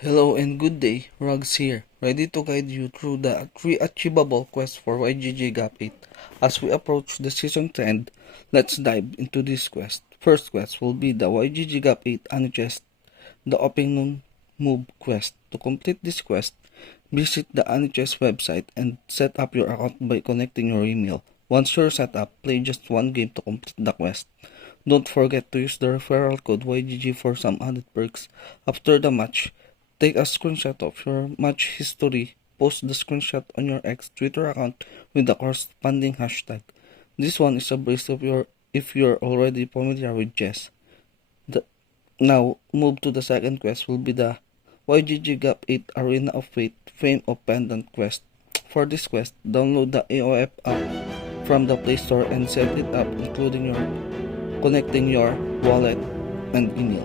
Hello and good day, Rugs here, ready to guide you through the 3 achievable quests for YGG Gap 8. As we approach the season trend, let's dive into this quest. First quest will be the YGG Gap 8 Ano Chest, the Open Noon Move quest. To complete this quest, visit the Ano Chest website and set up your account by connecting your email. Once you're set up, play just one game to complete the quest. Don't forget to use the referral code YGG for some added perks. After the match, take a screenshot of your match history. Post the screenshot on your X Twitter account with the corresponding hashtag. This one is a breeze if you're already familiar with chess. Now, move to the second quest will be the YGG Gap 8 Arena of Fate Fame of Pendant quest. For this quest, download the AOF app from the Play Store and set it up including connecting your wallet and email.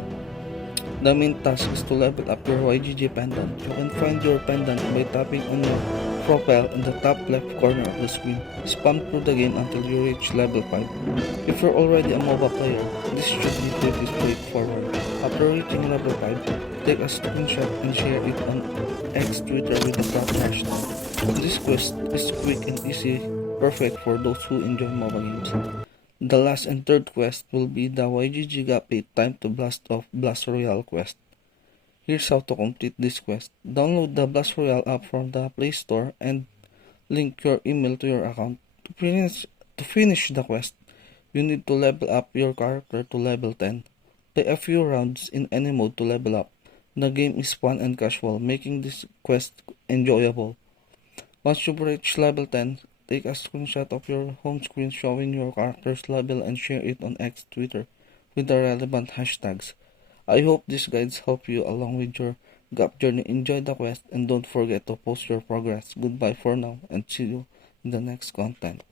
The main task is to level up your YGG pendant. You can find your pendant by tapping on your profile in the top left corner of the screen. Spam through the game until you reach level 5. If you're already a MOBA player, this should be pretty straightforward. After reaching level 5, take a screenshot and share it on X Twitter with the top hashtag. This quest is quick and easy, perfect for those who enjoy MOBA games. The last and third quest will be the YGG Gap 8 Time to Blast Off Blast Royale quest. Here's how to complete this quest. Download the Blast Royale app from the Play Store and link your email to your account. To finish the quest, you need to level up your character to level 10. Play a few rounds in any mode to level up. The game is fun and casual, making this quest enjoyable. Once you've reached level 10, take a screenshot of your home screen showing your character's level and share it on X Twitter with the relevant hashtags. I hope these guides help you along with your GAP journey. Enjoy the quest and don't forget to post your progress. Goodbye for now and see you in the next content.